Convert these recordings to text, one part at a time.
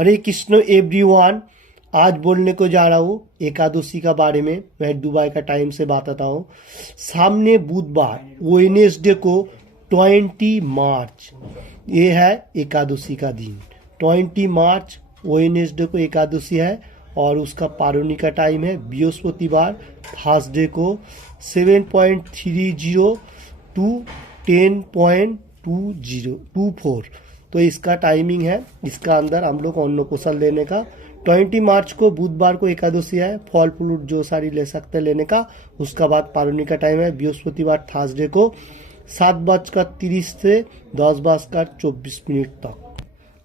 हरे Krishna everyone. आज बोलने को जा रहा हूँ एकादशी का बारे में। मैं दुबई का टाइम से बताता हूँ। सामने बुधवार वेडनेसडे को 20 मार्च ये है एकादशी का दिन। 20 मार्च वेडनेसडे को एकादशी है और उसका पारोनी का टाइम है बृहस्पतिवार थर्सडे को 7.30 टू 10.24। तो इसका टाइमिंग है, इसका अंदर हम लोग अन्न कुशल लेने का। 20 मार्च को बुधवार को एकादशी है, फल फ्रूट जो सारी ले सकते हैं लेने का। उसका बाद पारुनी का टाइम है बृहस्पतिवार थर्सडे को 7:30 से 10:24 तक।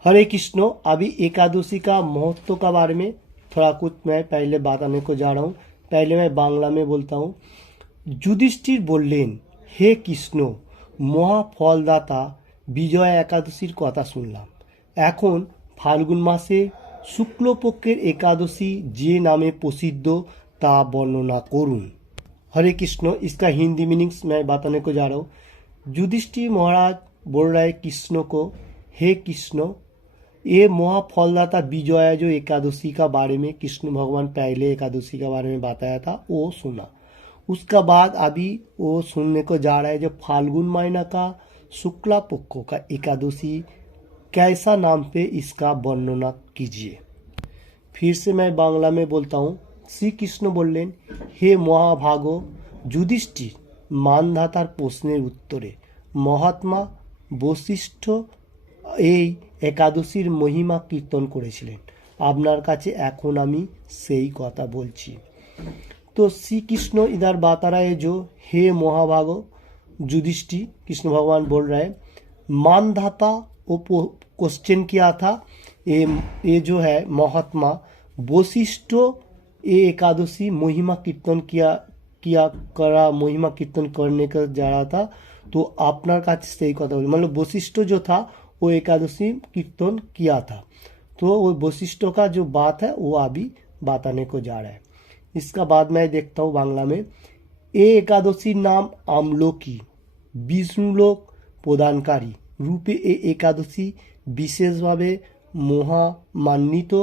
हरे कृष्ण। अभी एकादशी का महत्व का बारे में थोड़ा कुछ मैं पहले बताने को जा रहा हूँ। पहले मैं बांग्ला में बोलता हूँ। যুধিষ্ঠির বললেন, হে কৃষ্ণ, মহাফলদাতা বিজয়া একাদশীর কথা শুনলাম। এখন ফাল্গুন মাসে শুক্লপক্ষের একাদশী যে নামে প্রসিদ্ধ তা বর্ণনা করুন। हरे कृष्ण। इसका हिंदी मीनिंग्स मैं बताने को जा रहा हूँ। युधिष्ठिर महाराज बोल रहे कृष्ण को, हे कृष्ण, ये महाफलदाता विजया जो एकादशी का बारे में कृष्ण भगवान पहले एकादशी के बारे में बताया था वो सुना। उसका बाद अभी वो सुनने को जा रहा है जो फाल्गुन महीना का शुक्ला पक्ष का एकादशी कैसा नाम पे इसका वर्णना कीजिए। फिर से मैं बांग्ला में बोलता हूँ। श्री कृष्ण बोलें, हे महाभागो যুধিষ্ঠির মানধাতার প্রশ্নের উত্তরে মহাত্মা বশিষ্ঠ এই একাদশীর মহিমা কীর্তন করেছিলেন। আপনার কাছে এখন আমি সেই কথা বলছি। तो श्री कृष्ण इधर बता रहा है जो हे महाभागो युधिष्ठिर, कृष्ण भगवान बोल रहे हैं। मानधाता वो क्वेश्चन किया था। ये जो है महात्मा वशिष्ठ ये एकादशी महिमा कीर्तन महिमा कीर्तन करने का जा रहा था। तो আপনার কাছে সেই কথা বলি, मतलब वशिष्ठ जो था वो एकादशी कीर्तन किया था। तो वो वशिष्ठ का जो बात है वो अभी बताने को जा रहा है। इसका बाद मैं देखता हूँ बांग्ला में। ए एकादशीर नाम আমলকি, বিষ্ণুলোক প্রদানকারী রূপে এই একাদশী বিশেষভাবে মহামান্বিত।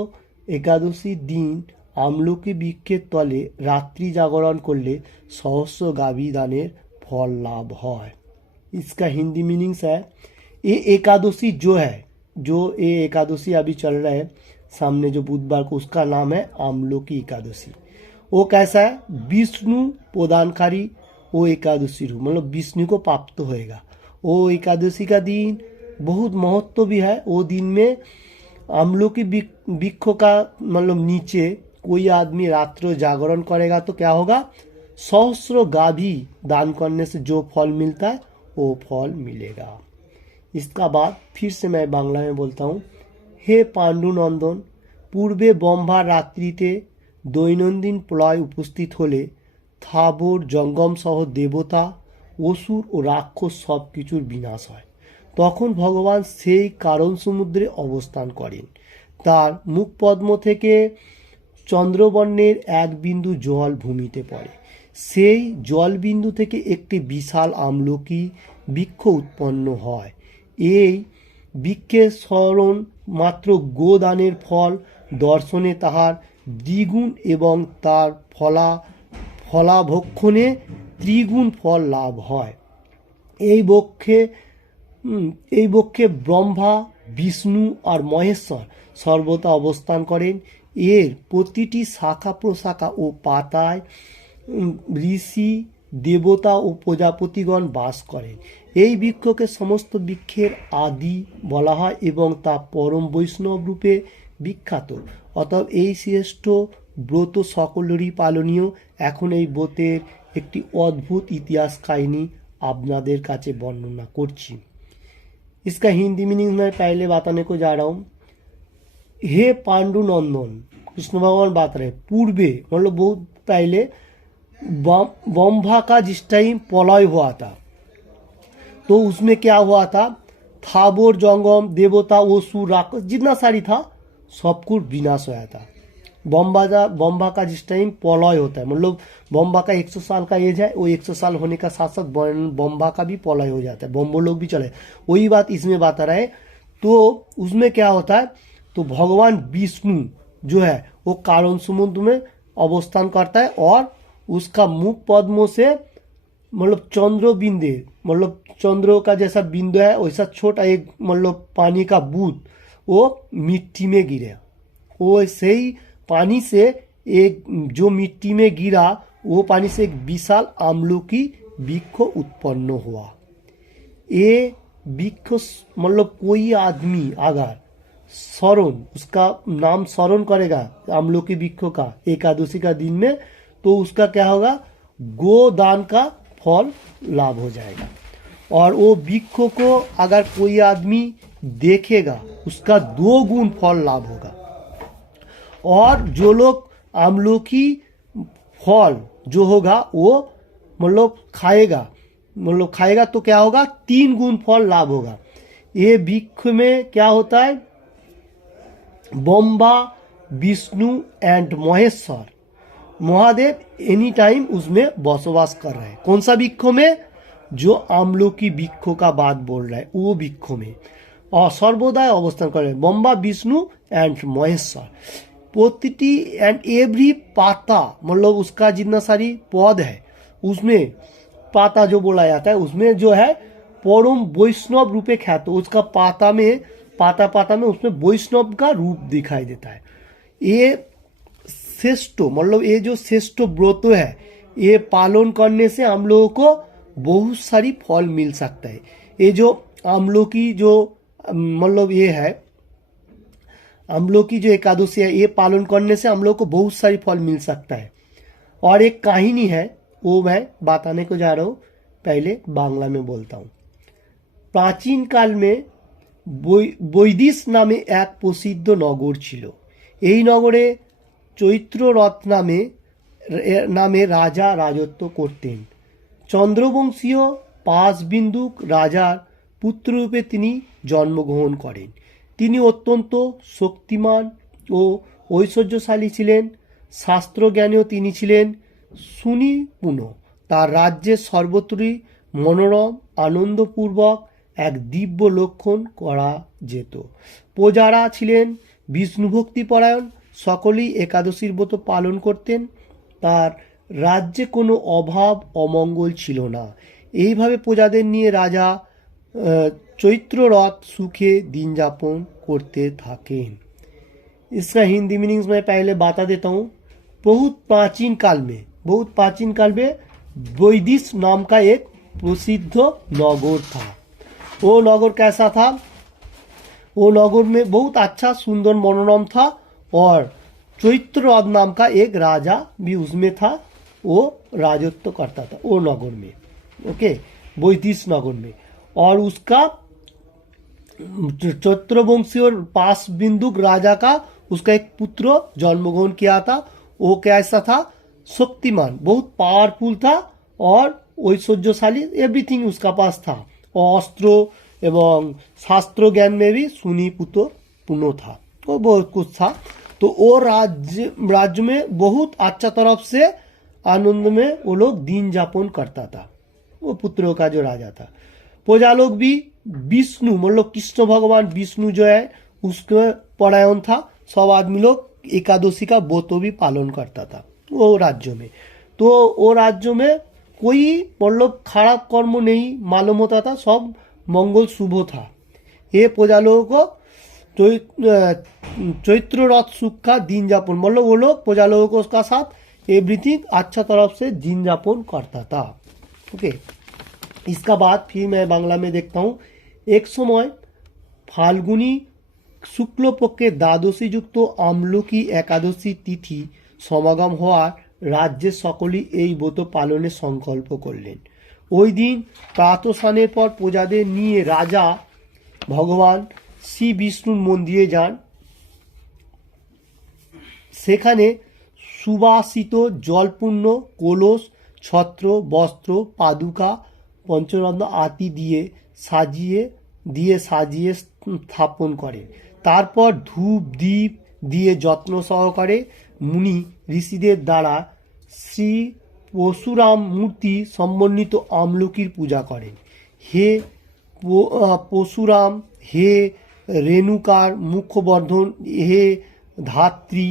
একাদশীর দিন আমলকি বৃক্ষের তলে রাত্রি জাগরণ করলে सहस्र गाभी दानेर फल लाभ है। इसका हिंदी मीनिंग्स है, ये एकादशी जो है, जो ये एकादशी अभी चल रहा है सामने जो बुधवार को, उसका नाम है আমলকি एकादशी। वो कैसा है? विष्णु प्रदानकारी वो एकादशी रूप, मतलब विष्णु को प्राप्त होएगा। वो एकादशी का दिन बहुत महत्व भी है। वो दिन में আমলকি वृक्ष का मतलब नीचे कोई आदमी रात्र जागरण करेगा तो क्या होगा? सहस्र गाभी दान करने से जो फल मिलता है वो फल मिलेगा। इसका बाद फिर से मैं बांग्ला में बोलता हूँ। हे पांडुनंदन, पूर्वे ब्रह्मा रात्रिते দৈনন্দিন প্রলয় উপস্থিত হলে স্থাবর জঙ্গম সহ দেবতা অসুর ও রাক্ষস সব কিছুর বিনাশ হয়। তখন ভগবান সেই কারণ সমুদ্রে অবস্থান করেন। তার মুখপদ্ম থেকে চন্দ্রবর্ণের এক বিন্দু জল ভূমিতে পড়ে। সেই জল বিন্দু থেকে একটি বিশাল আমলকি বৃক্ষ উৎপন্ন হয়। এই বৃক্ষের স্মরণ মাত্র গোদানের ফল দর্শনে তাহার দ্বিগুণ এবং তার ফলাভক্ষণে ত্রিগুণ ফল লাভ হয়। এই বক্ষে ব্রহ্মা, বিষ্ণু আর মহেশ্বর সর্বদা অবস্থান করেন। এর প্রতিটি শাখা প্রশাখা ও পাতায় ঋষি, দেবতা ও প্রজাপতিগণ বাস করেন। এই বৃক্ষকে সমস্ত বৃক্ষের আদি বলা হয় এবং তা পরম বৈষ্ণব রূপে বিখ্যাত। অতএব এই শ্রেষ্ঠ ব্রত সকলেরই পালনীয়। এখন এই ব্রতের একটি অদ্ভুত ইতিহাস কাহিনী আপনাদের কাছে বর্ণনা করছি। इसका हिंदी मीनिंग मैं पहले बताने को जा रहा हूँ। हे पांडुनंदन, कृष्ण भगवान बात रहे, पूर्वे मतलब बहुत पहले ब्रह्मा का जिस टाइम प्रलय हुआ था तो उसमें क्या हुआ था? थाबोर जंगम देवता असुर राक्षस जितना सारी था सब कुछ विनाश होया था। ब्रह्मा का जिस टाइम प्रलय होता है, मतलब ब्रह्मा का 100 साल का एज है, वो 100 साल होने का साथ साथ ब्रह्मा का भी प्रलय हो जाता है, ब्रह्म लोग भी चले। वही बात इसमें बता रहा है। तो उसमें क्या होता है? तो भगवान विष्णु जो है वो कारण समुद्र में अवस्थान करता है और उसका मुख पद्मों से मतलब चंद्र बिंदु, मतलब चंद्र का जैसा बिंदु है वैसा छोटा एक मतलब पानी का बूंद वो मिट्टी में गिरे। वो सही पानी से एक जो मिट्टी में गिरा वो पानी से एक विशाल आमलकी वृक्ष उत्पन्न हुआ। ये वृक्ष मतलब कोई आदमी अगर स्मरण उसका नाम स्मरण करेगा आमलकी वृक्ष का एकादशी का दिन में, तो उसका क्या होगा, गोदान का फल लाभ हो जाएगा। और वो वृक्ष को अगर कोई आदमी देखेगा उसका 2 गुण फल लाभ होगा। और जो लोग आमलकी फल जो होगा वो मतलब खाएगा तो क्या होगा, 3 गुण फल लाभ होगा। ये वृक्ष में क्या होता है, Brahma Vishnu and Maheshwar Mahadev any time उसमें बसवास कर रहे हैं। कौन सा वृक्ष में, जो आमलकी वृक्ष का बात बोल रहा है वो वृक्ष में, और सर्वदा अवस्थान कर रहे हैं ब्रह्मा विष्णु एंड महेश्वर। प्रतिटी एंड एवरी पाता मतलब उसका जितना सारी पौध है उसमें पाता जो बोला जाता है उसमें जो है परम वैष्णव रूपे ख्यात, उसका पाता में उसमें वैष्णव का रूप दिखाई देता है। ये श्रेष्ठ मतलब ये जो श्रेष्ठ व्रत है ये पालन करने से हम लोगों को बहुत सारी फल मिल सकता है। ये जो आमलकी जो मतलब ये है आमलकी जो एकादशी है ये पालन करने से हम लोग को बहुत सारी फल मिल सकता है। और एक कहानी है वो मैं बताने को जा रहा हूँ, पहले बांग्ला में बोलता हूँ। प्राचीन काल में বৈদিশ নামে এক প্রসিদ্ধ নগর ছিল। এই নগরে চৈত্ররথ নামে রাজা রাজত্ব করতেন। চন্দ্রবংশীয় পাশবিন্দুক রাজার পুত্ররূপে তিনি জন্মগ্রহণ করেন। তিনি অত্যন্ত শক্তিমান ও ঐশ্বর্যশালী ছিলেন। শাস্ত্রজ্ঞানেও তিনি ছিলেন সুনিপুণ। তার রাজ্যের সর্বত্রই মনোরম আনন্দপূর্বক এক দিব্য লক্ষণ করা যেত। প্রজারা ছিলেন বিষ্ণুভক্তিপরায়ণ, সকলেই একাদশীর ব্রত পালন করতেন। তার রাজ্যে কোনো অভাব অমঙ্গল ছিল না। এইভাবে প্রজাদের নিয়ে রাজা চৈত্ররথ সুখে दिन যাপন করতে থাকেন। इसका हिंदी मीनिंग्स मैं पहले बता देता हूँ। बहुत प्राचीन काल में वैदिश नाम का एक प्रसिद्ध नगर था। वो नगर कैसा था, वो नगर में बहुत अच्छा सुंदर मनोरम था और चैत्ररथ नाम का एक राजा भी उसमें था, वो राजत्व करता था वो नगर में। ओके, वैदिश नगर में। और उसका चैत्रवंशी और पाशबिंदुक राजा का उसका एक पुत्र जन्मग्रहण किया था। वो कैसा था, शक्तिमान, बहुत पावरफुल था और ऐश्वर्यशाली, एवरीथिंग उसका पास था। और अस्त्र एवं शास्त्र ज्ञान में भी सुनिपुण था, तो बहुत कुछ था। तो वो राज्य में बहुत अच्छा तरफ से आनंद में वो लोग दिन जापन करता था, वो पुत्रों का जो राजा था। प्रजा लोग भी विष्णु मतलब कृष्ण भगवान विष्णु जो है उसके परायण था। सब आदमी लोग एकादशी का व्रत भी पालन करता था वो राज्य में। तो वो राज्य में कोई मतलब खराब कर्म नहीं मालूम होता था, सब मंगल शुभ था। ये प्रजा लोगों को चैत्ररथ सुख का दिन जापन मतलब वो लोग प्रजा लोगों को उसका साथ एवरीथिंग अच्छा तरफ से दिन जापन करता था। ओके, इसका बाद फिर मैं बांग्ला में देखता हूँ। एक समय फाल्गुनी शुक्ल पक्षे द्वादशी युक्त আমলকি एकादशी तिथि समागम হওয়ার রাজ্যের সকলেই এই ব্রত পালনের সংকল্প করলেন। ওই দিন প্রাতঃস্নানের পর প্রজাদের নিয়ে রাজা ভগবান শ্রী বিষ্ণুর মন্দিরে যান। সেখানে সুবাসিত জলপূর্ণ কলস, ছত্র, বস্ত্র, পাদুকা, পঞ্চরত্ন আদি দিয়ে সাজিয়ে স্থাপন করেন। তারপর ধূপ দীপ দিয়ে যত্ন সহকারে মুনি ঋষিদের দ্বারা শ্রী পরশুরাম মূর্তি সমন্বিত আমলকির পূজা করেন। হে পরশুরাম, হে রেণুকার মুখবর্ধন, হে ধাত্রী,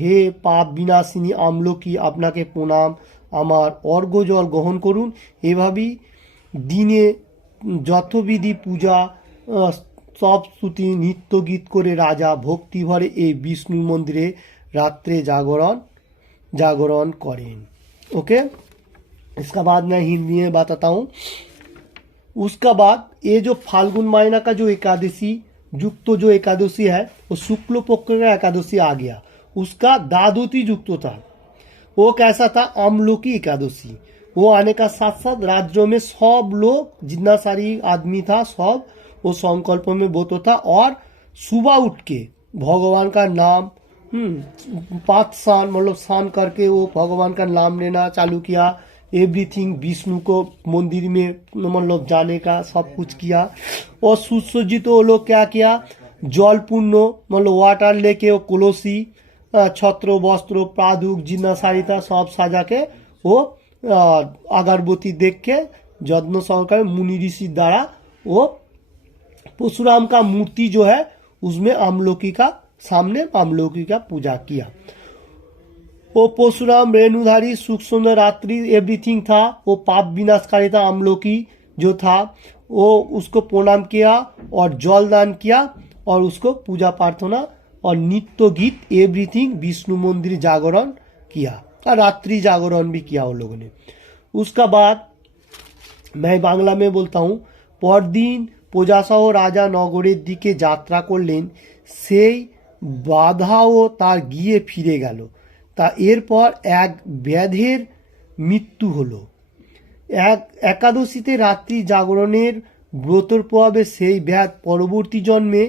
হে পাপ বিনাশিনী আমলকি, আপনাকে প্রণাম, আমার অর্ঘ্যজল গ্রহণ করুন। এভাবেই দিনে যথবিধি পূজা, সব স্তুতি নৃত্য গীত করে রাজা ভক্তিভরে এই বিষ্ণু মন্দিরে रात्रे जागरण करें। ओके, इसका बाद मैं हिंदी में बताता हूँ। उसका बाद ये जो फाल्गुन महीना का जो एकादशी युक्त जो एकादशी है वो शुक्ल पक्ष का एकादशी आ गया, उसका दादोती युक्त था। वो कैसा था? अमलोकी एकादशी। वो आने का साथ साथ राज्यों में सब लोग, जितना सारी आदमी था सब वो संकल्प में बोतो था, और सुबह उठ के भगवान का नाम 5 स्नान मतलब स्नान करके वो भगवान का नाम लेना चालू किया। एवरीथिंग विष्णु को मंदिर में मतलब जाने का सब कुछ किया। और सुसज्जित वो लोग क्या किया? जलपूर्ण मतलब वाटर लेके वो कलसी, छत्र, वस्त्र, प्रादुक जितना साड़ी था सब सजा के वो अगरबत्ती देख के यज्ञ सहकारे मुनि ऋषि द्वारा वो परशुराम का मूर्ति जो है उसमें आमलोकी का सामने आमलोकी का पूजा किया। वो परशुराम रेणुधारी सुख सुंदर रात्रि एवरीथिंग था, वो पाप विनाशकारी था। आमलोकी जो था वो उसको प्रणाम किया और जल दान किया और उसको पूजा प्रार्थना और नित्य गीत एवरीथिंग विष्णु मंदिर जागरण किया और रात्रि जागरण भी किया उन लोगों ने। उसका बाद मैं बांग्ला में बोलता हूँ। परदिन প্রজাসহ রাজা নগরের দিকে যাত্রা করলেন, সেই বাধাও তার গিয়ে ফিরে গেল। তা এরপর এক ব্যাধের মৃত্যু হলো। একাদশীতে রাত্রি জাগরণের ব্রতর প্রভাবে সেই ব্যাধ পরবর্তী জন্মে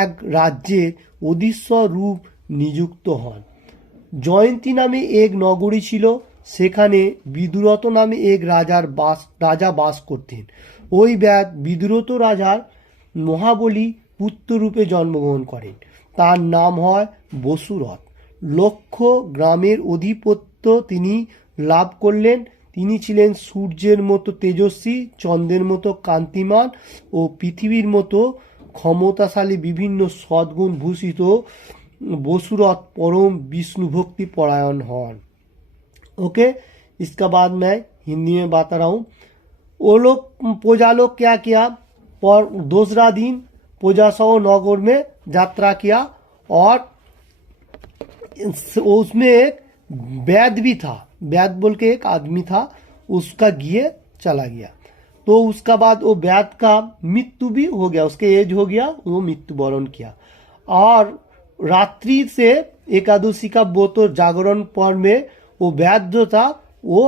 এক রাজ্যের অধীশ্বর রূপ নিযুক্ত হন। জয়ন্তী নামে এক নগরী ছিল, সেখানে বিদুরত নামে এক রাজা বাস করতেন। ওই ব্যাধ বিদুরত রাজার মহাবলী পুত্ররূপে জন্মগ্রহণ করেন। তার নাম হয় বসুরথ। লক্ষ গ্রামের অধিপত্য তিনি লাভ করলেন। তিনি ছিলেন সূর্যের মতো তেজস্বী, চন্দ্রের মতো কান্তিমান ও পৃথিবীর মতো ক্ষমতাশালী। বিভিন্ন সদ্গুণ ভূষিত বসুরথ परम विष्णु भक्ति परायण हन। ओके, इसका बाद मैं हिंदी में बता रहा हूँ। वो लोग प्रजा लोग क्या किया? और दूसरा दिन प्रजासह नगर में यात्रा किया और उसमें एक वैद्य भी था। वैद्य बोल के एक आदमी था, उसका गिए चला गया। तो उसका बाद वो वैद्य का मृत्यु भी हो गया, उसके एज हो गया, वो मृत्युवरण किया। और रात्रि से एकादशी का वो तो जागरण पर्व में वो वैद्य जो था वो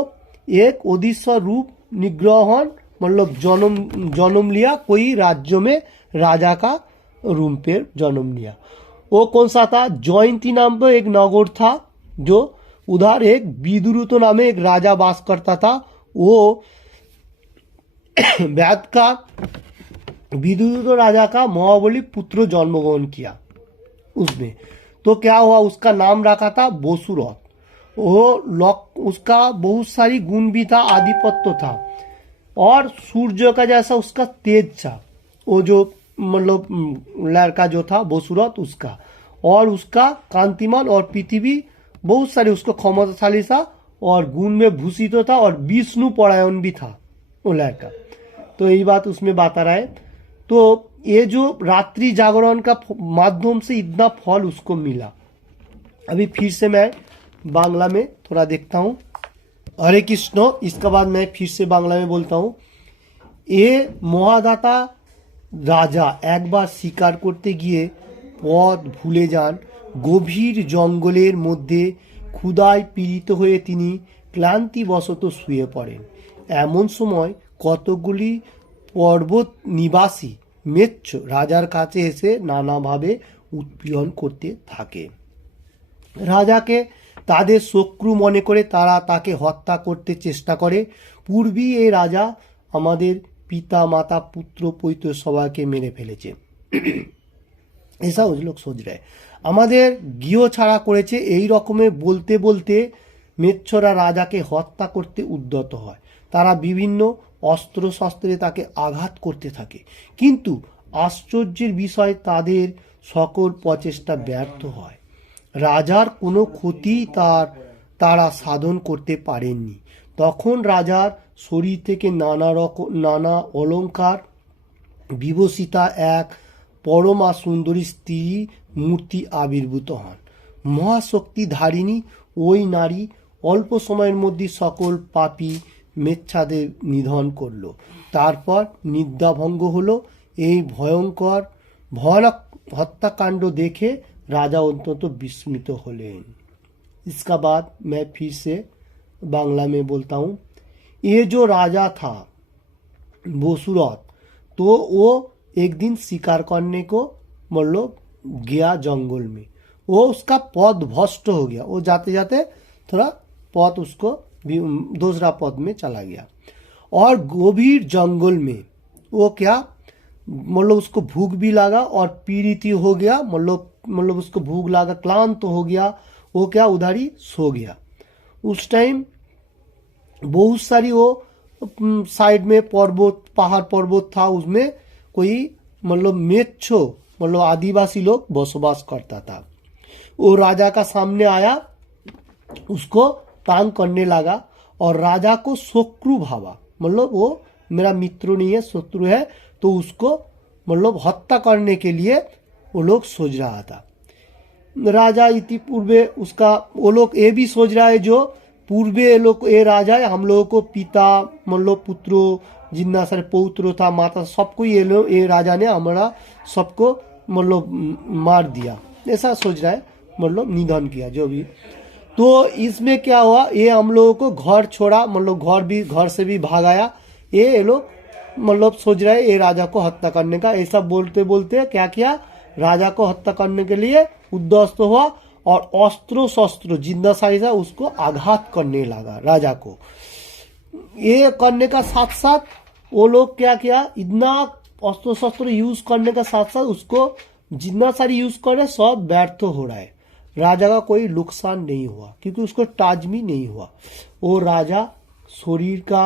एक ओडिशा रूप निग्रहण मतलब जन्म लिया। कोई राज्य में राजा का रूप पे जन्म लिया। वो कौन सा था? जयंती नाम पर एक नगर था, जो उधर एक विदुरत नामे एक राजा वास करता था। वो वैद्य का विदुरत राजा का महाबली पुत्र जन्मग्रहण किया उसमें। तो क्या हुआ? उसका नाम रखा था बसुरथ। वो उसका बहुत सारी गुण भी था, आधिपत्य था और सूर्य का जैसा उसका तेज था। वो जो मतलब लड़का जो था बसुरथ उसका, और उसका कांतिमान और पृथ्वी बहुत सारी उसको क्षमताशाली था और गुण में भूषित था और विष्णु परायण भी था वो लड़का। तो यही बात उसमें बता रहा है। तो ये जो रात्रि जागरण का माध्यम से इतना फल उसको मिला। अभी फिर से मैं बांग्ला में थोड़ा देखता हूँ। हरे कृष्ण। इसके बाद मैं फिर से बांग्ला में बोलता हूँ। ये মহাদাতা রাজা একবার শিকার করতে গিয়ে পথ ভুলে যান। গভীর জঙ্গলের মধ্যে ক্ষুধায় পীড়িত হয়ে তিনি ক্লান্তিবশত শুয়ে পড়েন। এমন সময় কতগুলি পর্বত নিবাসী মেচ্ছ রাজার কাছে এসে নানাভাবে উৎপীড়ন করতে থাকে। রাজাকে তাদের শত্রু মনে করে তারা তাকে হত্যা করতে চেষ্টা করে। পূর্বেই এই রাজা আমাদের পিতা মাতা পুত্র পৈত্র সবাইকে মেরে ফেলেছে। ऐसा उस लोग सोच रहे আমাদের গৃহ ছাড়া করেছে। এই রকমে বলতে বলতে মেচ্ছরা রাজাকে হত্যা করতে উদ্যত হয়। তারা বিভিন্ন অস্ত্র শস্ত্রে তাকে আঘাত করতে থাকে, কিন্তু আশ্চর্যের বিষয় তাদের সকল প্রচেষ্টা ব্যর্থ হয়। রাজার কোনো ক্ষতি তারা সাধন করতে পারেননি। তখন রাজার শরীর থেকে নানা অলংকার বিভূষিতা এক পরমা সুন্দরী স্ত্রী মূর্তি আবির্ভূত হন। মহাশক্তিধারিণী ওই নারী অল্প সময়ের মধ্যে সকল পাপী মেচ্ছাদের নিধন করল। তারপর নিদ্রাভঙ্গ হলো। এই ভয়ানক हत्याकांड देखे राजा अत्यंत विस्मित होलेन। इसका बाद मैं फिर से बांग्ला में बोलता हूँ। ये जो राजा था बसुरत, तो वो एक दिन शिकार करने को मतलब गया जंगल में। वो उसका पद भ्रष्ट हो गया। वो जाते जाते थोड़ा पद उसको दूसरा पद में चला गया और गंभीर जंगल में वो क्या मतलब उसको भूख भी लगा और पीड़ित हो गया। मतलब उसको भूख लगा, क्लांत हो गया। वो क्या उधर ही सो गया। उस टाइम बहुत सारी वो साइड में पहाड़ पर्वत था, उसमें कोई मतलब मेच्छो मतलब आदिवासी लोग बसवास करता था। वो राजा का सामने आया, उसको तंग करने लगा और राजा को शत्रु भावा। मतलब वो मेरा मित्र नहीं है, शत्रु है, तो उसको मतलब हत्या करने के लिए वो लोग सोच रहा था। राजा इति पूर्वे उसका वो लोग ये भी सोच रहा है जो पूर्वे ये राजा है, हम लोगों को पिता मतलब पुत्रों जितना सारे पौत्र था, माता सबको ये राजा ने हमारा सबको मतलब मार दिया, ऐसा सोच रहा है, मतलब निधन किया जो भी। तो इसमें क्या हुआ, ये हम लोगों को घर छोड़ा, मतलब घर से भी भागाया। ये लोग मतलब सोच रहे हैं ये राजा को हत्या करने का। ऐसा बोलते बोलते क्या किया, राजा को हत्या करने के लिए उद्यस्त हुआ और अस्त्र शस्त्र जितना सारी था उसको आघात करने लगा राजा को। ये करने का साथ साथ वो लोग क्या किया, इतना अस्त्र शस्त्र यूज करने का साथ साथ उसको जितना सारी यूज कर रहे सब व्यर्थ हो रहा है। राजा का कोई नुकसान नहीं हुआ क्योंकि उसको टाच भी नहीं हुआ। वो राजा शरीर का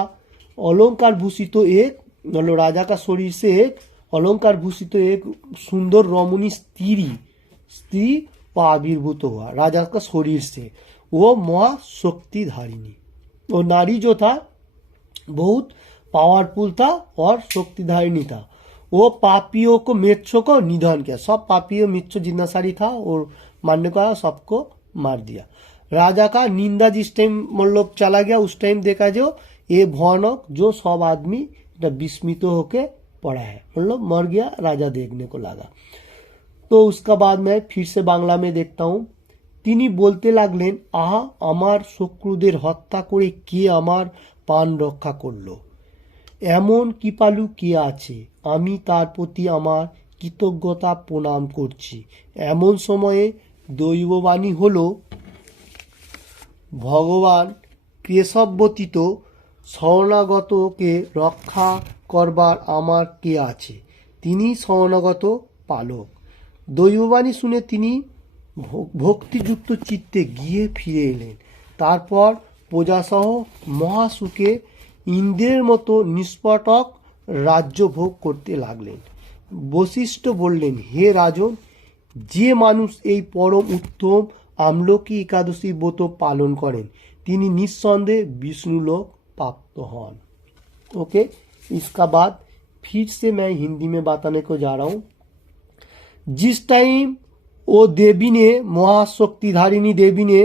अलंकार भूषित एक मतलब राजा का शरीर से एक अलंकार भूषित एक सुंदर रमणी स्त्री आविर्भूत हुआ राजा का शरीर से। वो महाशक्तिधारिणी, वो नारी जो था बहुत पावरफुल था और शक्तिधारिणी था। वो पापियों को मेच्छों को निधन किया, सब पापियों मिच्छो जितना सारी था और मारने का सबको मार दिया। राजा का निंदा जिस टाइम मतलब चला गया उस टाइम देखा जो ये भयानक जो सब आदमी विस्मित होके पड़ा है, मतलब मर गया, राजा देखने को लगा। तो उसका बाद मैं फिर से बांग्ला में देखता हूँ। তিনি বলতে লাগলেন, আহা আমার শত্রুদের হত্যা করে কে আমার প্রাণ রক্ষা করলো, এমন কৃপালু কে আছে, আমি তার প্রতি আমার কৃতজ্ঞতা প্রণাম করছি। এমন সময়ে দৈববাণী হলো, ভগবান কেশবতীত শরণাগতকে রক্ষা করবার আমার কে আছে, তিনি শরণাগত পালক। দৈববাণী শুনে তিনি ভক্তিযুক্ত চিত্তে গিয়ে ফিরে এলেন। তারপর প্রজাসহ মহাসুখে ইন্দ্রের মতো নিষ্পটক রাজ্য ভোগ করতে লাগলেন। বশিষ্ঠ বললেন, হে রাজন, যে মানুষ এই পরম উত্তম আমলকি एकादशी व्रत पालन करें তিনি निस्संदेह विष्णु लोक प्राप्त हन। ओके, इसका बाद फिर से मैं हिंदी में बताने को जा रहा हूँ। जिस टाइम वो देवी ने महाशक्तिधारिणी देवी ने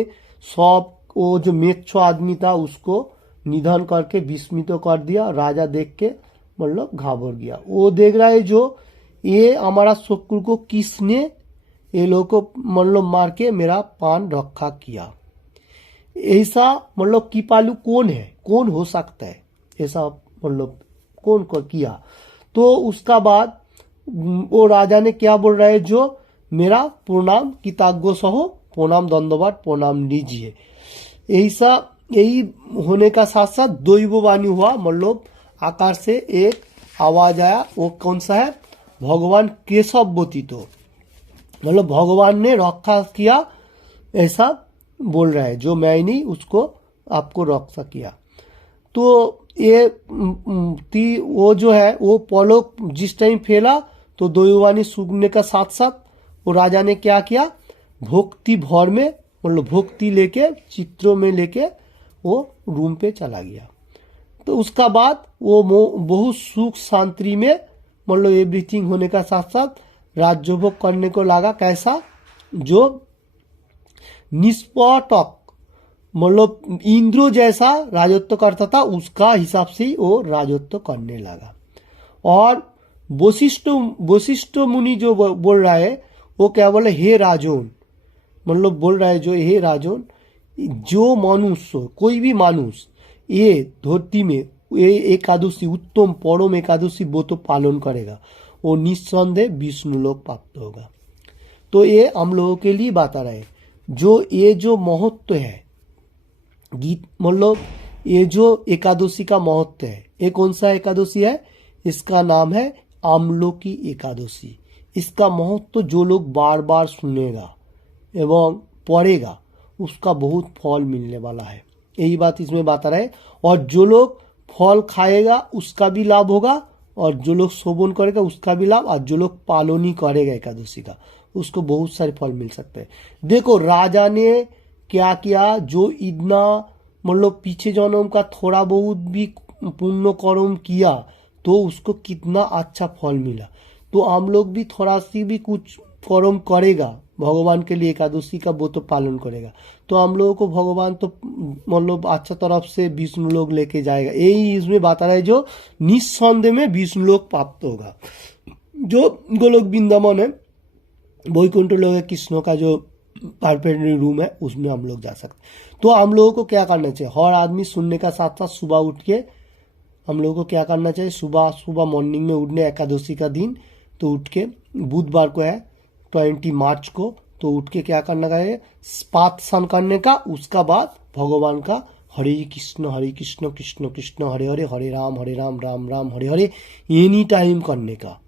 सब वो जो मेच्छ आदमी था उसको निधन करके विस्मित कर दिया। राजा देख के मतलब घाबर गया। वो देख रहा है जो ये हमारा शत्रु को किसने ये लोग को मतलब मार के मेरा प्राण रक्षा किया। ऐसा मतलब कृपालु कौन है, कौन हो सकता है, ऐसा मतलब कौन को किया। तो उसका बाद वो राजा ने क्या बोल रहा है, जो मेरा प्रणाम कृतज्ञ सह प्रणाम दंडवत प्रणाम लीजिए। ऐसा यही होने का साथ साथ दैववाणी हुआ, मतलब आकाश से एक आवाज आया। वो कौन सा है, भगवान केशवती, तो मतलब भगवान ने रक्षा किया ऐसा बोल रहा है, जो मैं नहीं उसको आपको रक्षा किया। तो ये वो जो है वो पलक जिस टाइम फैला तो देववाणी सुनने का साथ साथ वो राजा ने क्या किया, भक्ति भर में मतलब भक्ति लेके चित्रों में लेके वो रूम पे चला गया। तो उसका बाद वो बहुत सुख शांति में मतलब एवरीथिंग होने का साथ साथ राज्यभोग करने को लगा। कैसा, जो निष्पाटक मतलब इंद्र जैसा राजत्व करता था उसका हिसाब से ही वो राजत्व करने लगा। और वशिष्ठ मुनि जो बोल रहा है वो क्या बोले, हे राजन, मतलब बोल रहा है जो हे राजन, जो मनुष्य कोई भी मानुष ये धरती में ये एकादशी उत्तम परम एकादशी वो तो पालन करेगा, वो निस्संदेह विष्णु लोक प्राप्त होगा। तो ये हम लोगों के लिए बता रहे हैं जो ये जो महत्व है गीत मतलब ये जो एकादशी का महत्व है, ये कौन सा एकादशी है, इसका नाम है आमलोकी एकादशी। इसका महत्व जो लोग बार बार सुनेगा एवं पढ़ेगा उसका बहुत फल मिलने वाला है, यही बात इसमें बता रहे। और जो लोग फल खाएगा उसका भी लाभ होगा, और जो लोग शोभन करेगा उसका भी लाभ, और जो लोग पालन ही करेगा एकादशी का उसको बहुत सारे फल मिल सकते हैं। देखो राजा ने क्या किया, जो इतना मतलब पीछे जन्म का थोड़ा बहुत भी पुण्य कर्म किया तो उसको कितना अच्छा फल मिला। तो हम लोग भी थोड़ा सी भी कुछ कर्म करेगा भगवान के लिए एकादशी का वो तो पालन करेगा, तो हम लोगों को भगवान तो मतलब अच्छा तरफ से विष्णु लोक लेके जाएगा। यही इसमें बता रहा है जो निस्संदेह में विष्णु लोक प्राप्त होगा। जो गोलोक वृंदावन है, वैकुंठ लोक है, कृष्ण का जो परमानेंट रूम है उसमें हम लोग जा सकते। तो हम लोगों को क्या करना चाहिए, हर आदमी सुनने का साथ साथ सुबह उठ के हम लोगों को क्या करना चाहिए, सुबह सुबह मॉर्निंग में उठने, एकादशी का दिन तो उठ के बुधवार को है 20 मार्च को, तो उठ के क्या करना है, पाठ स्नान करने का, उसका बाद भगवान का हरे कृष्ण कृष्ण कृष्ण हरे हरे, हरे राम राम राम हरे हरे एनी टाइम करने का,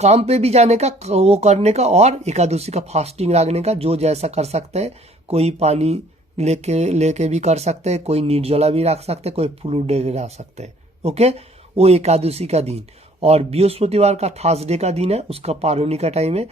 काम पे भी जाने का वो करने का, और एकादशी का फास्टिंग रखने का। जो जैसा कर सकते हैं, कोई पानी लेके भी कर सकते हैं, कोई निर्जला भी रख सकते हैं, कोई फ्लूइड भी रख सकते हैं। ओके, वो एकादशी का दिन। और बृहस्पतिवार का थर्सडे का दिन है, उसका पारणी का टाइम है,